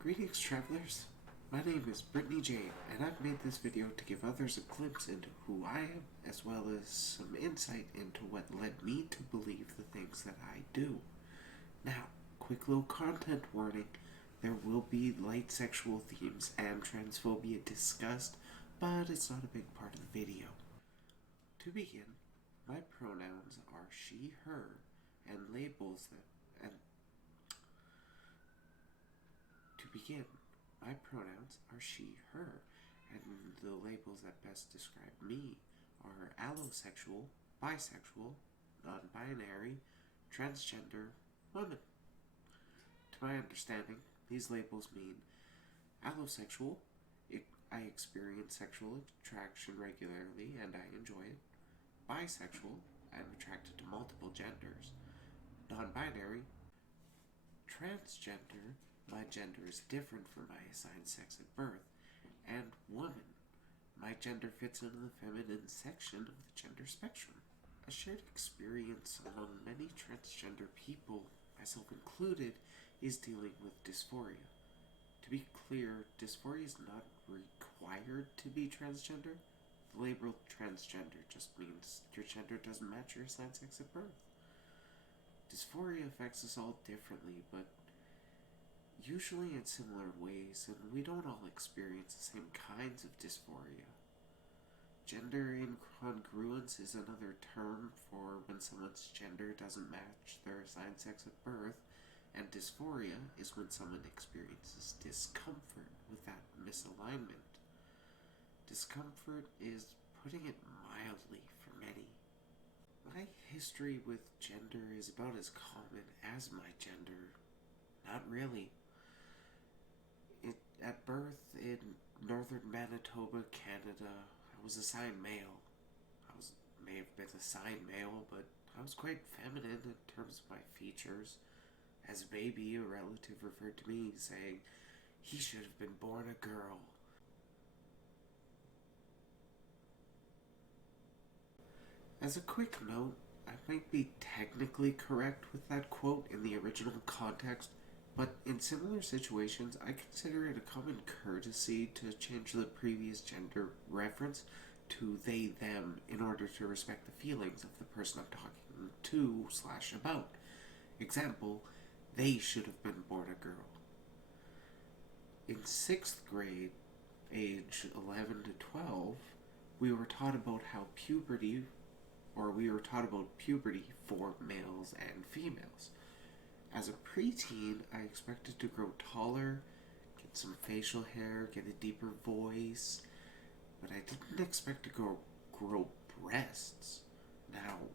Greetings, travelers. My name is Brittany Jane, and I've made this video to give others a glimpse into who I am, as well as some insight into what led me to believe the things that I do. Now, quick little content warning. There will be light sexual themes and transphobia discussed, but it's not a big part of the video. To begin, my pronouns are she, her, and labels that my pronouns are she, her, and the labels that best describe me are allosexual, bisexual, non-binary, transgender, woman. To my understanding, these labels mean allosexual, I experience sexual attraction regularly and I enjoy it. Bisexual, I'm attracted to multiple genders. Non-binary, transgender, my gender is different from my assigned sex at birth. And woman, my gender fits into the feminine section of the gender spectrum. A shared experience among many transgender people, myself included, is dealing with dysphoria. To be clear, dysphoria is not required to be transgender. The label transgender just means your gender doesn't match your assigned sex at birth. Dysphoria affects us all differently, but usually in similar ways, and we don't all experience the same kinds of dysphoria. Gender incongruence is another term for when someone's gender doesn't match their assigned sex at birth, and dysphoria is when someone experiences discomfort with that misalignment. Discomfort is putting it mildly for many. My history with gender is about as common as my gender. Not really. At birth in northern Manitoba, Canada, I was assigned male. May have been assigned male, but I was quite feminine in terms of my features. As a baby, a relative referred to me saying, "He should have been born a girl." As a quick note, I might be technically correct with that quote in the original context, but in similar situations, I consider it a common courtesy to change the previous gender reference to they, them in order to respect the feelings of the person I'm talking to/about. Example, they should have been born a girl. In 6th grade, age 11 to 12, we were taught about puberty for males and females. As a preteen, I expected to grow taller, get some facial hair, get a deeper voice, but I didn't expect to grow breasts. Now,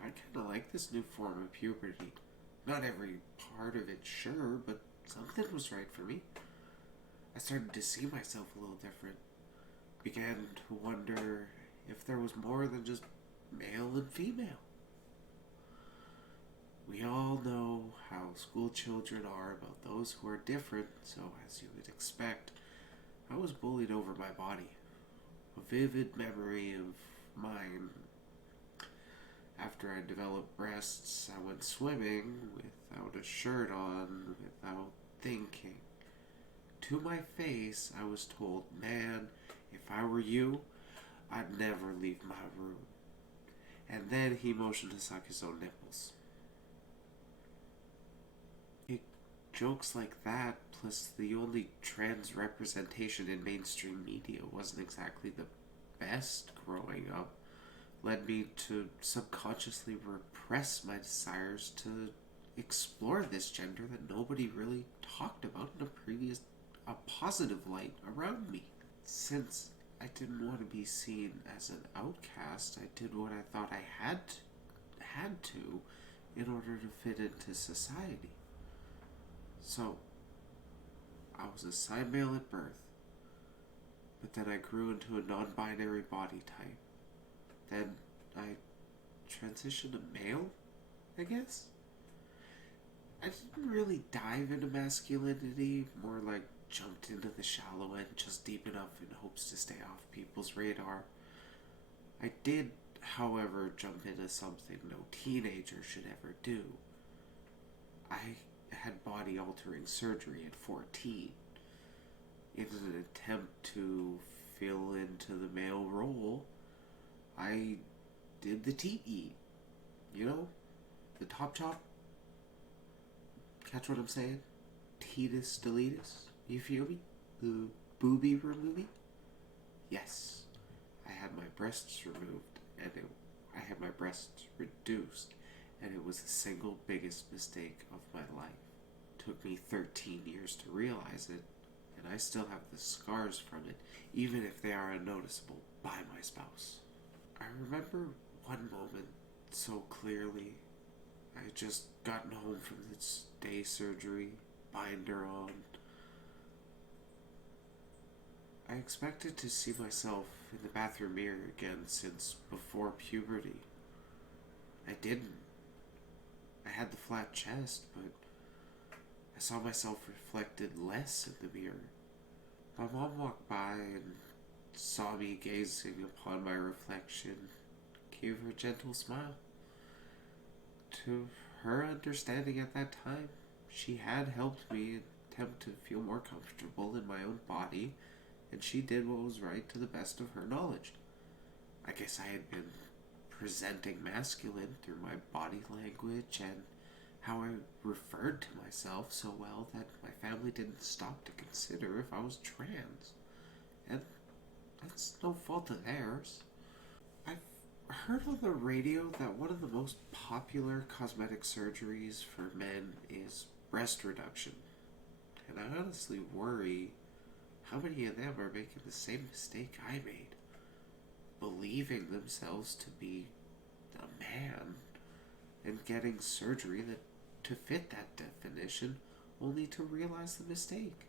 I kinda like this new form of puberty. Not every part of it, sure, but something was right for me. I started to see myself a little different. Began to wonder if there was more than just male and female. We all know how school children are about those who are different, so as you would expect, I was bullied over my body. A vivid memory of mine. After I developed breasts, I went swimming without a shirt on, without thinking. To my face, I was told, "Man, if I were you, I'd never leave my room." And then he motioned to suck his own nipples. Jokes like that, plus the only trans representation in mainstream media wasn't exactly the best growing up, led me to subconsciously repress my desires to explore this gender that nobody really talked about in a positive light around me. Since I didn't want to be seen as an outcast, I did what I thought I had to in order to fit into society. So, I was assigned male at birth, but then I grew into a non-binary body type. Then I transitioned to male, I guess? I didn't really dive into masculinity, more like jumped into the shallow end just deep enough in hopes to stay off people's radar. I did, however, jump into something no teenager should ever do. I had body-altering surgery at 14. In an attempt to fill into the male role, I did the teat eat. You know? The top chop? Catch what I'm saying? Teetus deletus? You feel me? The booby removie? Yes. I had my breasts removed, and I had my breasts reduced, and it was the single biggest mistake of my life. It took me 13 years to realize it, and I still have the scars from it, even if they are unnoticeable by my spouse. I remember one moment so clearly. I had just gotten home from this day surgery, binder on. I expected to see myself in the bathroom mirror again since before puberty. I didn't. I had the flat chest, but I saw myself reflected less in the mirror. My mom walked by and saw me gazing upon my reflection, gave her a gentle smile. To her understanding at that time, she had helped me attempt to feel more comfortable in my own body, and she did what was right to the best of her knowledge. I guess I had been presenting masculine through my body language and how I referred to myself so well that my family didn't stop to consider if I was trans. And that's no fault of theirs. I've heard on the radio that one of the most popular cosmetic surgeries for men is breast reduction. And I honestly worry how many of them are making the same mistake I made, believing themselves to be a man and getting surgery that to fit that definition, only to realize the mistake.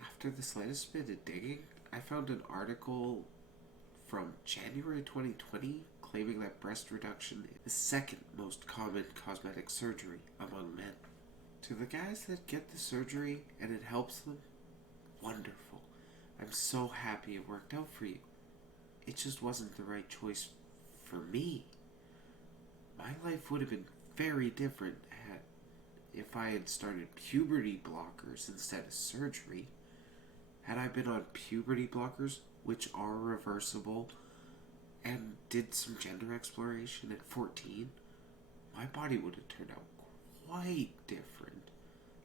After the slightest bit of digging, I found an article from January 2020 claiming that breast reduction is the second most common cosmetic surgery among men. To the guys that get the surgery and it helps them, wonderful. I'm so happy it worked out for you. It just wasn't the right choice for me. My life would have been very different if I had started puberty blockers instead of surgery. Had I been on puberty blockers, which are reversible, and did some gender exploration at 14, my body would have turned out quite different.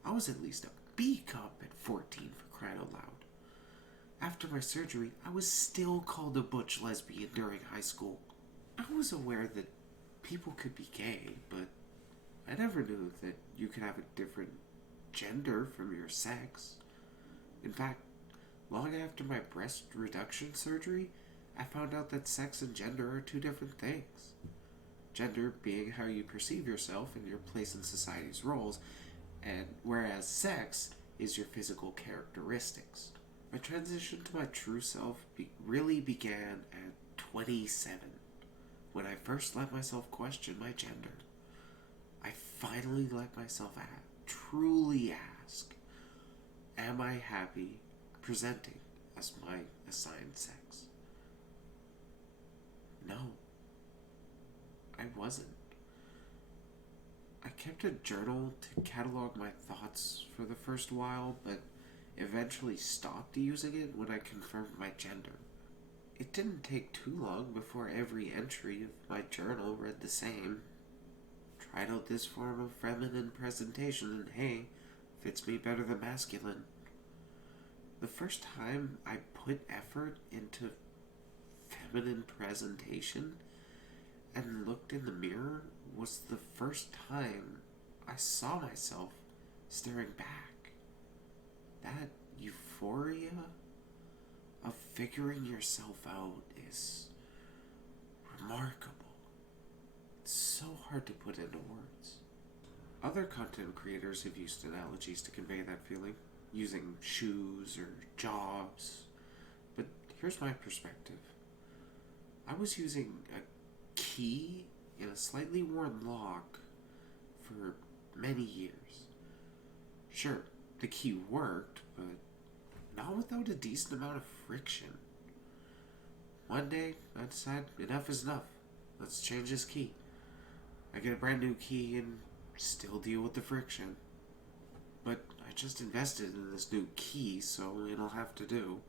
I was at least a B cup at 14, for crying out loud. After my surgery, I was still called a butch lesbian during high school. I was aware that people could be gay, but I never knew that you could have a different gender from your sex. In fact, long after my breast reduction surgery, I found out that sex and gender are two different things. Gender being how you perceive yourself and your place in society's roles, and whereas sex is your physical characteristics. My transition to my true self really began at 27, when I first let myself question my gender. I finally let myself truly ask, am I happy presenting as my assigned sex? No, I wasn't. I kept a journal to catalog my thoughts for the first while, but eventually stopped using it when I confirmed my gender. It didn't take too long before every entry of my journal read the same. Tried out this form of feminine presentation and hey, fits me better than masculine. The first time I put effort into feminine presentation and looked in the mirror was the first time I saw myself staring back. That euphoria of figuring yourself out is remarkable. It's so hard to put into words. Other content creators have used analogies to convey that feeling, using shoes or jobs, but here's my perspective. I was using a key in a slightly worn lock for many years. Sure, the key worked, but not without a decent amount of friction. One day, I decided enough is enough. Let's change this key. I get a brand new key and still deal with the friction. But I just invested in this new key, so it'll have to do.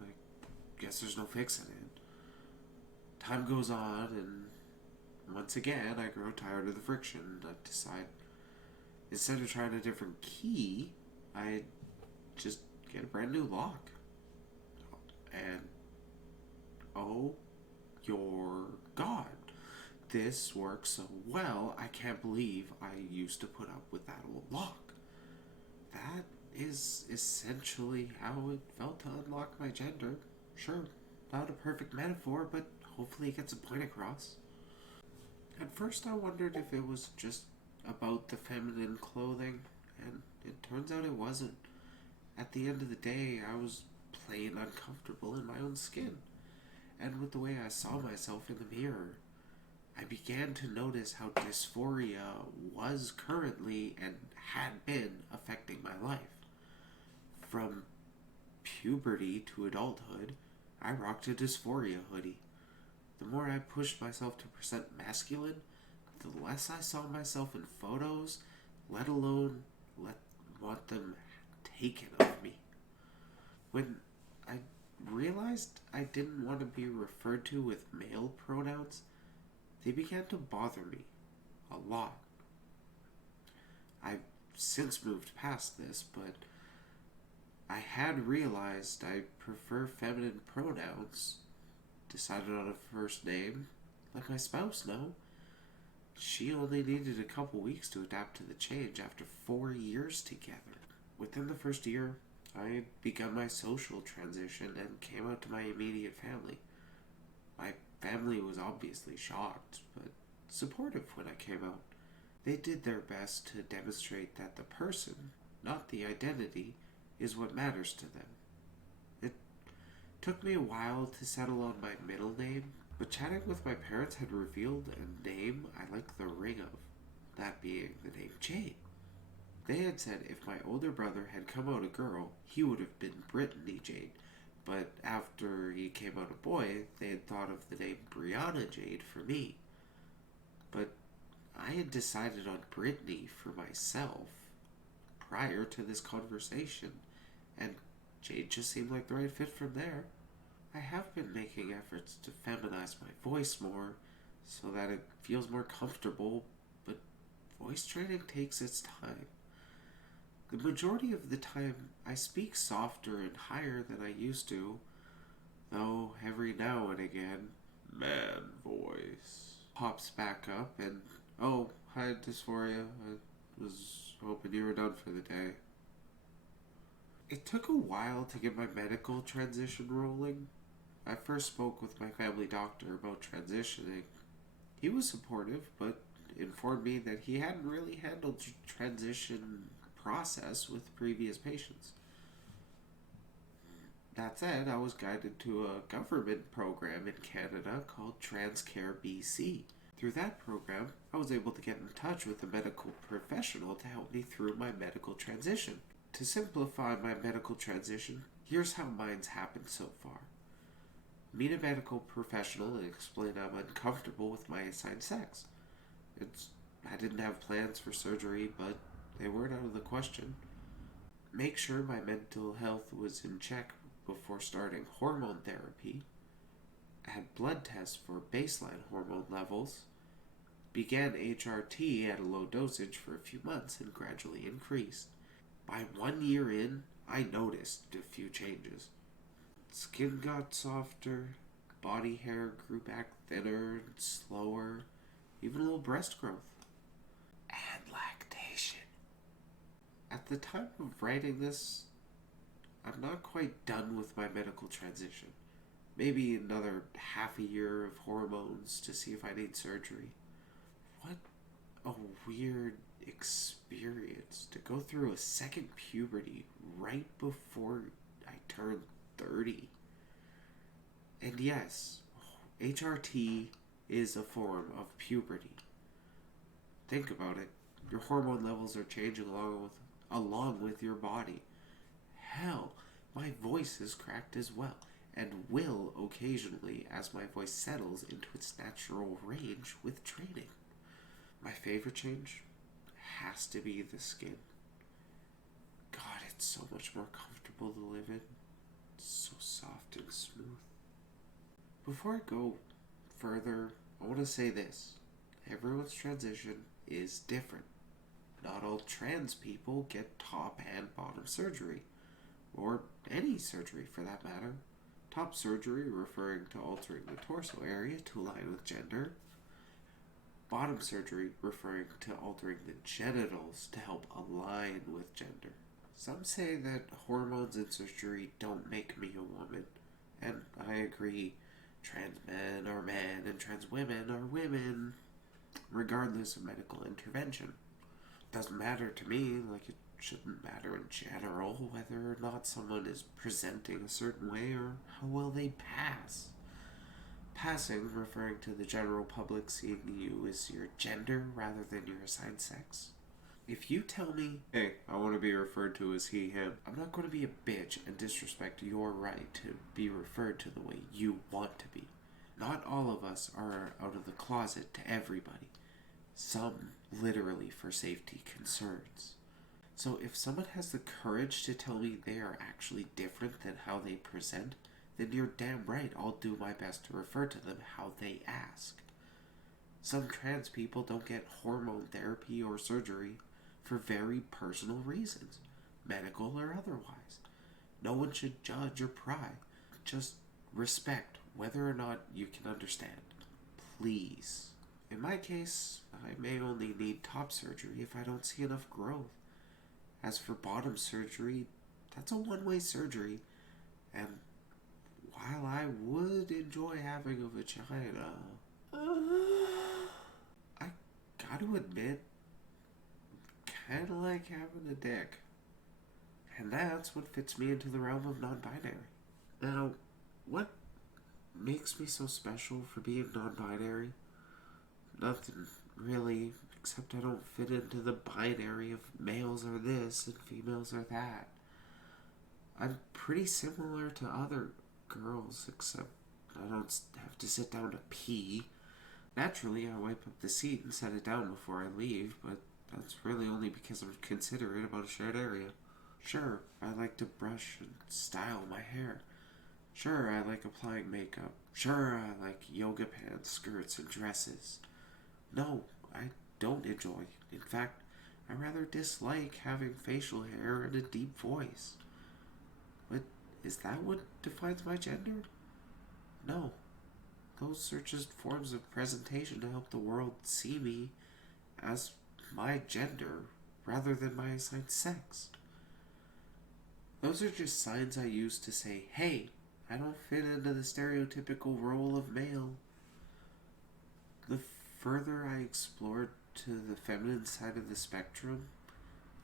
I guess there's no fixing it. Time goes on, and once again, I grow tired of the friction. I decide, instead of trying a different key, I just get a brand new lock. And oh your God, this works so well, I can't believe I used to put up with that old lock. That is essentially how it felt to unlock my gender. Sure, not a perfect metaphor, but hopefully it gets a point across. At first I wondered if it was just about the feminine clothing, and it turns out it wasn't. At the end of the day, I was plain uncomfortable in my own skin, and with the way I saw myself in the mirror, I began to notice how dysphoria was currently and had been affecting my life. From puberty to adulthood, I rocked a dysphoria hoodie. The more I pushed myself to present masculine, the less I saw myself in photos, let alone want them taken of me. When I realized I didn't want to be referred to with male pronouns, they began to bother me a lot. I've since moved past this, but I had realized I prefer feminine pronouns, decided on a first name, let my spouse know. She only needed a couple weeks to adapt to the change after 4 years together. Within the first year, I had begun my social transition and came out to my immediate family. My family was obviously shocked, but supportive when I came out. They did their best to demonstrate that the person, not the identity, is what matters to them. It took me a while to settle on my middle name, but chatting with my parents had revealed a name I like the ring of, that being the name Jade. They had said if my older brother had come out a girl, he would have been Brittany Jade, but after he came out a boy, they had thought of the name Brianna Jade for me. But I had decided on Brittany for myself prior to this conversation, and Jade just seemed like the right fit from there. I have been making efforts to feminize my voice more so that it feels more comfortable, but voice training takes its time. The majority of the time, I speak softer and higher than I used to, though every now and again, man voice pops back up and, oh, hi Dysphoria, I was hoping you were done for the day. It took a while to get my medical transition rolling. I first spoke with my family doctor about transitioning. He was supportive, but informed me that he hadn't really handled transition process with previous patients. That said, I was guided to a government program in Canada called TransCare BC. Through that program, I was able to get in touch with a medical professional to help me through my medical transition. To simplify my medical transition, here's how mine's happened so far. Meet a medical professional and explain I'm uncomfortable with my assigned sex. I didn't have plans for surgery, but they weren't out of the question. Make sure my mental health was in check before starting hormone therapy. Had blood tests for baseline hormone levels. Began HRT at a low dosage for a few months and gradually increased. By 1 year in, I noticed a few changes. Skin got softer, body hair grew back thinner and slower, even a little breast growth. And lactation. At the time of writing this, I'm not quite done with my medical transition. Maybe another half a year of hormones to see if I need surgery. What a weird experience to go through a second puberty right before I turned 30. And yes, HRT is a form of puberty. Think about it. Your hormone levels are changing along with your body. Hell, my voice is cracked as well, and will occasionally as my voice settles into its natural range with training. My favorite change? has to be the skin. God, it's so much more comfortable to live in. It's so soft and smooth. Before I go further, I want to say this. Everyone's transition is different. Not all trans people get top and bottom surgery, or any surgery for that matter. Top surgery referring to altering the torso area to align with gender. Bottom surgery referring to altering the genitals to help align with gender. Some say that hormones and surgery don't make me a woman, and I agree. Trans men are men and trans women are women, regardless of medical intervention. Doesn't matter to me, like it shouldn't matter in general whether or not someone is presenting a certain way or how well they pass. Passing referring to the general public seeing you as your gender rather than your assigned sex. If you tell me, hey, I want to be referred to as he, him, I'm not going to be a bitch and disrespect your right to be referred to the way you want to be. Not all of us are out of the closet to everybody. Some literally for safety concerns. So if someone has the courage to tell me they are actually different than how they present, then you're damn right I'll do my best to refer to them how they ask. Some trans people don't get hormone therapy or surgery for very personal reasons, medical or otherwise. No one should judge or pry. Just respect whether or not you can understand. Please. In my case, I may only need top surgery if I don't see enough growth. As for bottom surgery, that's a one-way surgery, and while I would enjoy having a vagina, I gotta admit, kinda like having a dick. And that's what fits me into the realm of non-binary. Now, what makes me so special for being non-binary? Nothing, really, except I don't fit into the binary of males are this and females are that. I'm pretty similar to other girls, except I don't have to sit down to pee. Naturally, I wipe up the seat and set it down before I leave, but that's really only because I'm considerate about a shared area. Sure, I like to brush and style my hair. Sure, I like applying makeup. Sure, I like yoga pants, skirts, and dresses. No, I don't enjoy. In fact, I rather dislike having facial hair and a deep voice. But is that what defines my gender? No. Those are just forms of presentation to help the world see me as my gender rather than my assigned sex. Those are just signs I use to say, hey, I don't fit into the stereotypical role of male. The further I explored to the feminine side of the spectrum,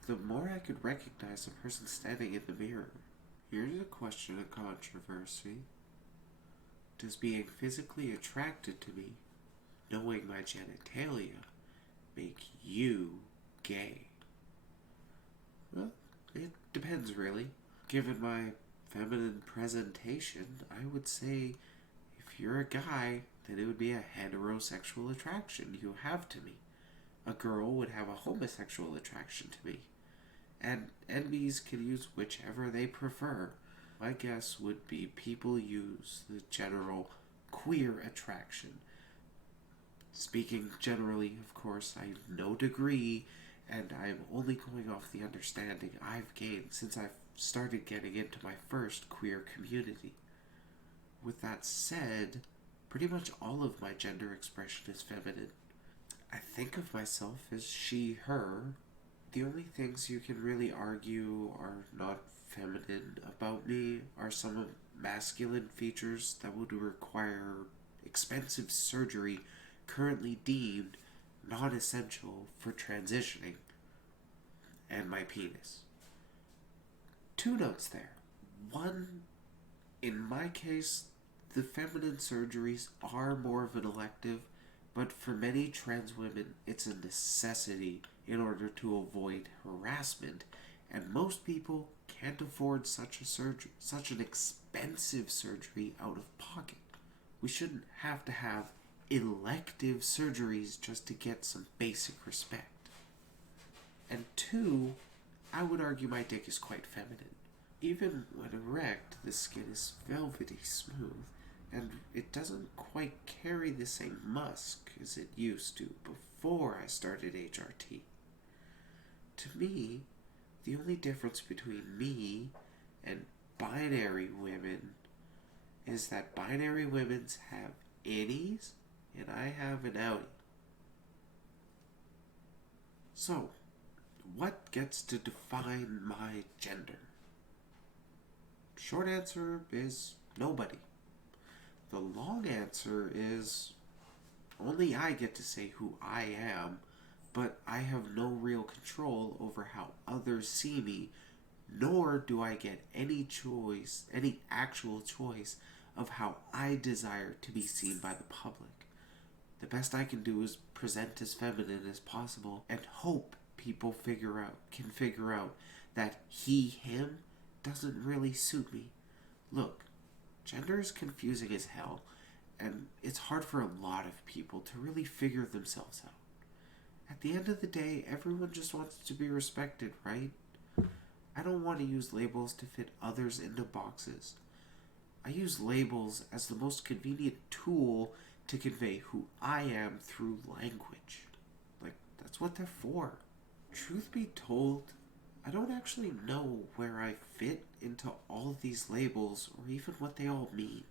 the more I could recognize the person standing in the mirror. Here's a question of controversy. Does being physically attracted to me, knowing my genitalia, make you gay? Well, it depends really. Given my feminine presentation, I would say if you're a guy, then it would be a heterosexual attraction you have to me. A girl would have a homosexual attraction to me. And enemies can use whichever they prefer. My guess would be people use the general queer attraction. Speaking generally, of course, I have no degree, and I'm only going off the understanding I've gained since I've started getting into my first queer community. With that said, pretty much all of my gender expression is feminine. I think of myself as she, her. The only things you can really argue are not feminine about me are some of masculine features that would require expensive surgery currently deemed non-essential for transitioning, and my penis. Two notes there. One, in my case, the feminine surgeries are more of an elective, but for many trans women, it's a necessity in order to avoid harassment, and most people can't afford such an expensive surgery out of pocket. We shouldn't have to have elective surgeries just to get some basic respect. And two, I would argue my dick is quite feminine. Even when erect, the skin is velvety smooth, and it doesn't quite carry the same musk as it used to before I started HRT. To me, the only difference between me and binary women is that binary women have innies and I have an outie. So, what gets to define my gender? Short answer is nobody. The long answer is only I get to say who I am, but I have no real control over how others see me, nor do I get any choice, any actual choice of how I desire to be seen by the public. The best I can do is present as feminine as possible and hope people can figure out that him doesn't really suit me. Look, gender is confusing as hell, and it's hard for a lot of people to really figure themselves out. At the end of the day, everyone just wants to be respected, right? I don't want to use labels to fit others into boxes. I use labels as the most convenient tool to convey who I am through language. Like, that's what they're for. Truth be told, I don't actually know where I fit into all of these labels or even what they all mean.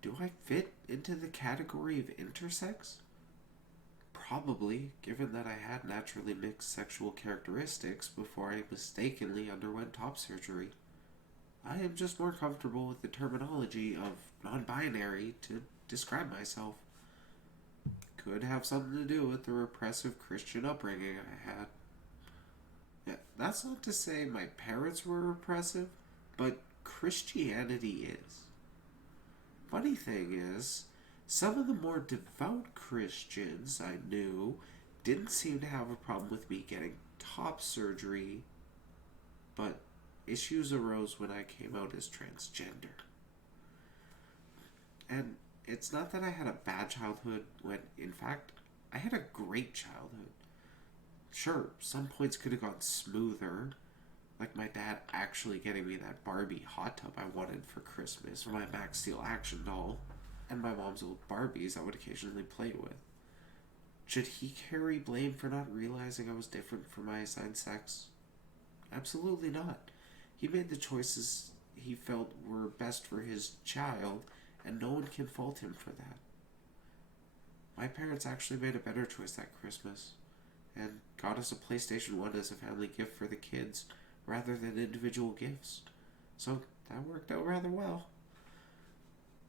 Do I fit into the category of intersex? Probably, given that I had naturally mixed sexual characteristics before I mistakenly underwent top surgery. I am just more comfortable with the terminology of non-binary to describe myself. Could have something to do with the repressive Christian upbringing I had. Yeah, that's not to say my parents were repressive, but Christianity is. Funny thing is, some of the more devout Christians I knew didn't seem to have a problem with me getting top surgery, but issues arose when I came out as transgender. And it's not that I had a bad childhood when, in fact, I had a great childhood. Sure, some points could have gone smoother, like my dad actually getting me that Barbie hot tub I wanted for Christmas, or my Max Steel action doll, and my mom's old Barbies I would occasionally play with. Should he carry blame for not realizing I was different from my assigned sex? Absolutely not. He made the choices he felt were best for his child, and no one can fault him for that. My parents actually made a better choice that Christmas, and got us a PlayStation 1 as a family gift for the kids, rather than individual gifts. So that worked out rather well.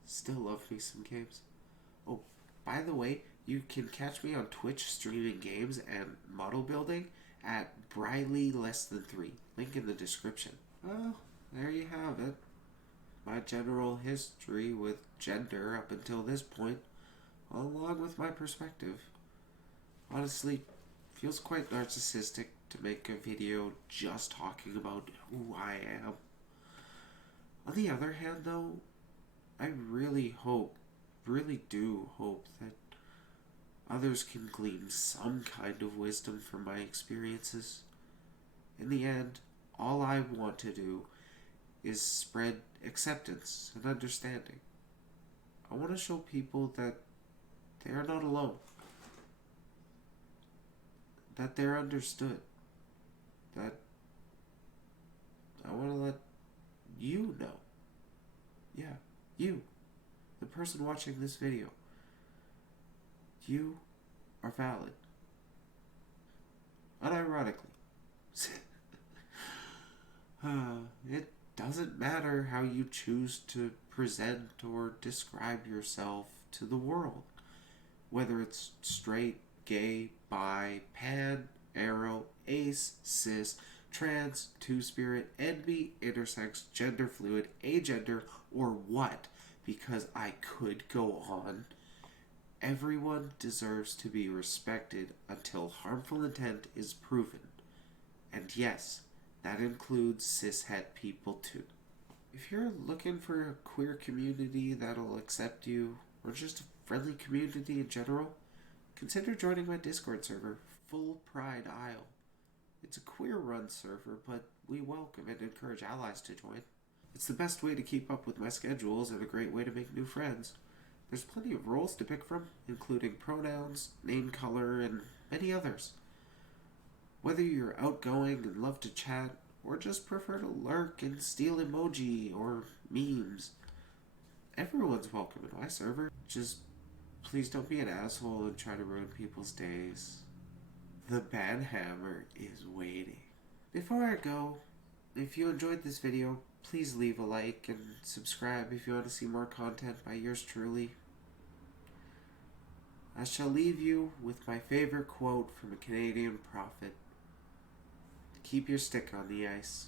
Still love me some games. Oh, by the way, you can catch me on Twitch streaming games and model building at Briley less than 3. Link in the description. Well, there you have it. My general history with gender up until this point, along with my perspective. Honestly, feels quite narcissistic to make a video just talking about who I am. On the other hand, though, I really do hope that others can glean some kind of wisdom from my experiences. In the end, all I want to do is spread acceptance and understanding. I want to show people that they are not alone, that they're understood, that I want to let you know. Yeah, you, the person watching this video. You are valid. Unironically. It doesn't matter how you choose to present or describe yourself to the world. Whether it's straight, gay, bi, pan, arrow, ace, cis, trans, two-spirit, NB, intersex, gender fluid, agender, or what, because I could go on. Everyone deserves to be respected until harmful intent is proven. And yes, that includes cishet people too. If you're looking for a queer community that'll accept you, or just a friendly community in general, consider joining my Discord server, Full Pride Isle. It's a queer-run server, but we welcome and encourage allies to join. It's the best way to keep up with my schedules and a great way to make new friends. There's plenty of roles to pick from, including pronouns, name color, and many others. Whether you're outgoing and love to chat, or just prefer to lurk and steal emoji or memes, everyone's welcome in my server. Just please don't be an asshole and try to ruin people's days. The banhammer is waiting. Before I go, if you enjoyed this video, please leave a like and subscribe if you want to see more content by yours truly. I shall leave you with my favorite quote from a Canadian prophet. Keep your stick on the ice.